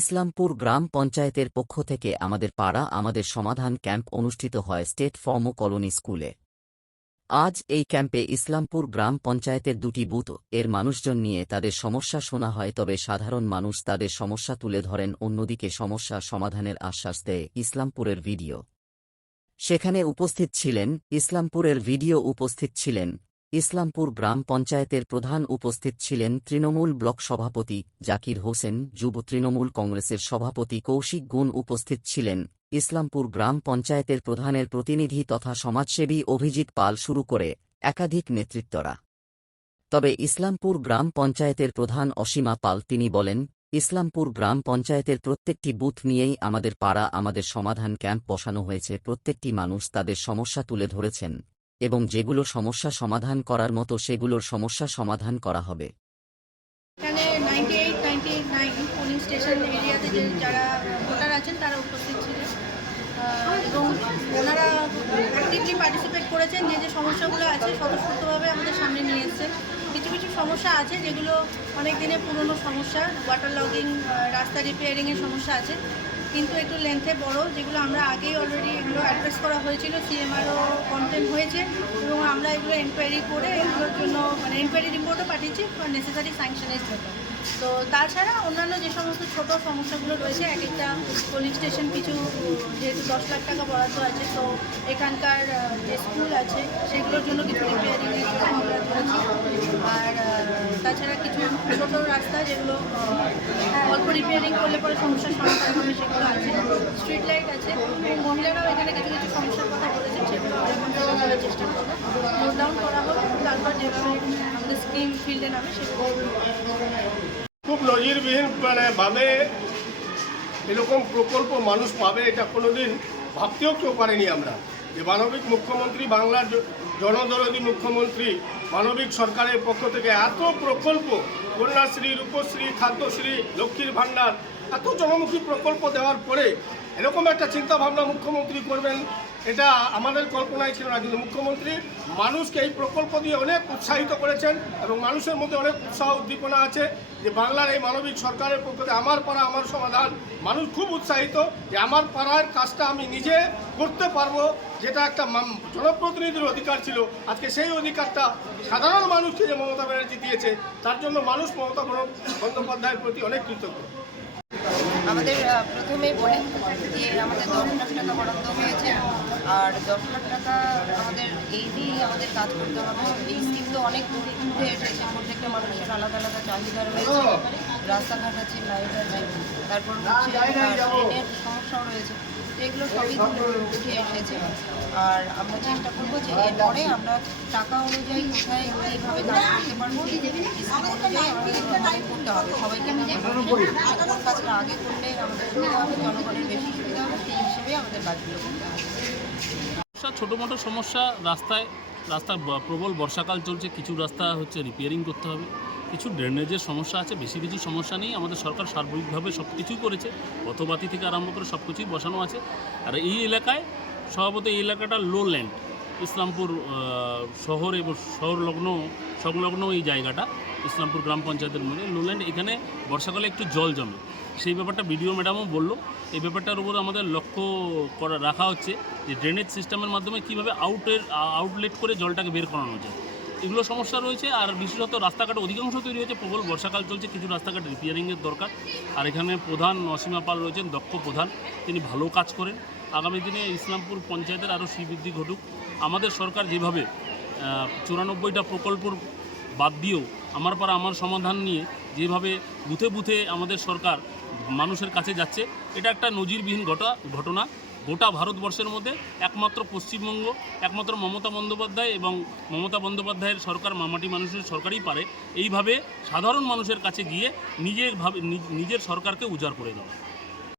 ইসলামপুর গ্রাম পঞ্চায়েতের পক্ষ থেকে আমাদের পাড়া আমাদের সমাধান ক্যাম্প অনুষ্ঠিত হয় স্টেট ফর্ম কলোনি স্কুলে। আজ এই ক্যাম্পে ইসলামপুর গ্রাম পঞ্চায়েতের দুটি বুথ এর মানুষজন নিয়ে তাদের সমস্যা শোনা হয়, তবে সাধারণ মানুষ তাদের সমস্যা তুলে ধরেন, অন্যদিকে সমস্যা সমাধানের আশ্বাস দেয় ইসলামপুরের ভিডিও। সেখানে উপস্থিত ছিলেন ইসলামপুর গ্রাম পঞ্চায়েতের প্রধান, উপস্থিত ছিলেন তৃণমূল ব্লক সভাপতি জাকির হোসেন, যুব তৃণমূল কংগ্রেসের সভাপতি কৌশিক গুণ, উপস্থিত ছিলেন ইসলামপুর গ্রাম পঞ্চায়েতের প্রধানের প্রতিনিধি তথা সমাজসেবী অভিজিৎ পাল শুরু করে একাধিক নেতৃত্বরা। তবে ইসলামপুর গ্রাম পঞ্চায়েতের প্রধান অসীমা পাল তিনি বলেন, ইসলামপুর গ্রাম পঞ্চায়েতের প্রত্যেকটি বুথ নিয়েই আমাদের পাড়া আমাদের সমাধান ক্যাম্প বসানো হয়েছে। প্রত্যেকটি মানুষ তাদের সমস্যা তুলে ধরেছেন এবং যেগুলো সমস্যা সমাধান করার মতো সেগুলোর সমস্যা সমাধান করা হবে। এখানে 98-99 পোলিং স্টেশন এরিয়াতে যারা ভোটার আছেন তারা উপস্থিত ছিলেন এবং ওনারা অ্যাক্টিভলি পার্টিসিপেট করেছেন। যে সমস্যাগুলো আছে স্বতঃস্ফূর্তভাবে আমাদের সামনে নিয়ে এসেছেন। কিছু কিছু সমস্যা আছে যেগুলো অনেক দিনের পুরনো সমস্যা, ওয়াটার লগিং, রাস্তা রিপেয়ারিংয়ের সমস্যা আছে, কিন্তু একটু লেন্থে বড়, যেগুলো আমরা আগেই অলরেডি এগুলো অ্যাড্রেস করা হয়েছিল, সিএমআরও কমপ্লেন হয়েছে এবং আমরা এগুলো এনকোয়ারি করে এগুলোর জন্য এনকোয়ারি রিপোর্টও পাঠিয়েছি ফর নেসেসারি স্যাংশনের জন্য। তো তাছাড়া অন্যান্য যে সমস্ত ছোট সমস্যাগুলো রয়েছে, এক একটা পোলিং স্টেশন কিছু যেহেতু 10 লাখ টাকা বরাদ্দ আছে, তো এখানকার যে স্কুল আছে সেগুলোর জন্য কিছু রিপেয়ারিংয়ের জন্য আমরা করেছি। আর তাছাড়া কিছু ছোট রাস্তা যেগুলো অল্প রিপেয়ারিং করলে পরে সমস্যার সমাধান হবে সেগুলো আছে। স্ট্রিট লাইট আছে এবং মহিলারাও এখানে কিছু কিছু সমস্যার কথা বলেছেন, সেগুলো আমরা করার চেষ্টা করবো, নোট ডাউন করা হবে, তারপর যেভাবে আমাদের স্কিম ফিল্ডে নামে সেগুলো। খুব নজিরবিহীন ভাবে এরকম প্রকল্প মানুষ পাবে এটা কোনোদিন ভাবতেও কেউ পারেনি আমরা। যে মানবিক মুখ্যমন্ত্রী, বাংলার জনদরদী মুখ্যমন্ত্রী, মানবিক সরকারের পক্ষ থেকে এত প্রকল্প, কন্যাশ্রী, রূপশ্রী, খাদ্যশ্রী, লক্ষ্মীর ভাণ্ডার, এত জনমুখী প্রকল্প দেওয়ার পরে এরকম একটা চিন্তাভাবনা মুখ্যমন্ত্রী করবেন এটা আমাদের কল্পনায় ছিল না। কিন্তু মুখ্যমন্ত্রী মানুষকে এই প্রকল্প দিয়ে অনেক উৎসাহিত করেছেন এবং মানুষের মধ্যে অনেক উৎসাহ উদ্দীপনা আছে যে বাংলার এই মানবিক সরকারের পক্ষ থেকে আমার পাড়া আমার সমাধান। মানুষ খুব উৎসাহিত যে আমার পাড়ার কাজটা আমি নিজে করতে পারবো, যেটা একটা জনপ্রতিনিধির অধিকার ছিল, আজকে সেই অধিকারটা সাধারণ মানুষকে যে মমতা ব্যানার্জি দিয়েছে তার জন্য মানুষ মমতা বন্দ্যোপাধ্যায়ের প্রতি অনেক কৃতজ্ঞ। আমাদের প্রথমেই বলে যে আমাদের 10 লাখ টাকা বরাদ্দ হয়েছে, আর 10 লাখ টাকা আমাদের এই দিয়েই আমাদের কাজ করতে হবে। এই স্কিম তো অনেক উঠে এসেছে, প্রত্যেকটা মানুষের আলাদা আলাদা চাহিদা রয়েছে, রাস্তাঘাট আছে, লাইট আছে, তারপর হচ্ছে ট্রেনের সমস্যাও রয়েছে, তো এগুলো সবই উঠে এসেছে। আর আমরা চেষ্টা করবো যে এরপরে আমরা টাকা অনুযায়ী কোথায় কীভাবে কাজ করতে পারবো, স্কিম অনুযায়ী আমাদের করতে হবে। সবাইকে মিলে কোন কাজটা আগে করলে আমাদের সুবিধা হবে, জনগণের বেশি সুবিধা হবে, সেই হিসেবে আমাদের কাজগুলো করতে হবে। ছোটো মোটো সমস্যা, রাস্তা প্রবল বর্ষাকাল চলছে, কিছু রাস্তা হচ্ছে রিপেয়ারিং করতে হবে, কিছু ড্রেনেজের সমস্যা আছে, বেশি কিছু সমস্যা নেই। আমাদের সরকার সার্বিকভাবে সব কিছুই করেছে, পথবাতি থেকে আরম্ভ করে সব কিছুই বসানো আছে। আর এই এলাকায় স্বভাবত এই এলাকাটা লো ল্যান্ড, ইসলামপুর শহর এবং সংলগ্ন এই জায়গাটা ইসলামপুর গ্রাম পঞ্চায়েতের মধ্যে লো ল্যান্ড। এখানে বর্ষাকালে একটু জল জমে, সেই ব্যাপারটা বিডিও ম্যাডামও বললো। এই ব্যাপারটার উপর আমাদের লক্ষ্য রাখা হচ্ছে যে ড্রেনেজ সিস্টেমের মাধ্যমে কীভাবে আউটলেট করে জলটাকে বের করানো যায়, এগুলো সমস্যা রয়েছে। আর বিশেষত রাস্তাঘাট অধিকাংশ তৈরি হয়েছে, প্রবল বর্ষাকাল চলছে, কিছু রাস্তাঘাট রিপেয়ারিংয়ের দরকার। আর এখানে প্রধান অসীমা পাল রয়েছেন, দক্ষ প্রধান, তিনি ভালো কাজ করেন। আগামী দিনে ইসলামপুর পঞ্চায়েতের আরও শ্রীবৃদ্ধি ঘটুক। আমাদের সরকার যেভাবে 94টা প্রকল্পর বাদ দিয়েও আমার পাড়া আমার সমাধান নিয়ে যেভাবে বুথে বুথে আমাদের সরকার মানুষের কাছে যাচ্ছে, এটা একটা নজিরবিহীন ঘটনা। গোটা ভারতবর্ষের মধ্যে একমাত্র পশ্চিমবঙ্গ, একমাত্র মমতা বন্দ্যোপাধ্যায় এবং মমতা বন্দ্যোপাধ্যায়ের সরকার, মামাটি মানুষের সরকারই পারে এইভাবে সাধারণ মানুষের কাছে গিয়ে নিজের সরকারকে উজাড় করে দেওয়া।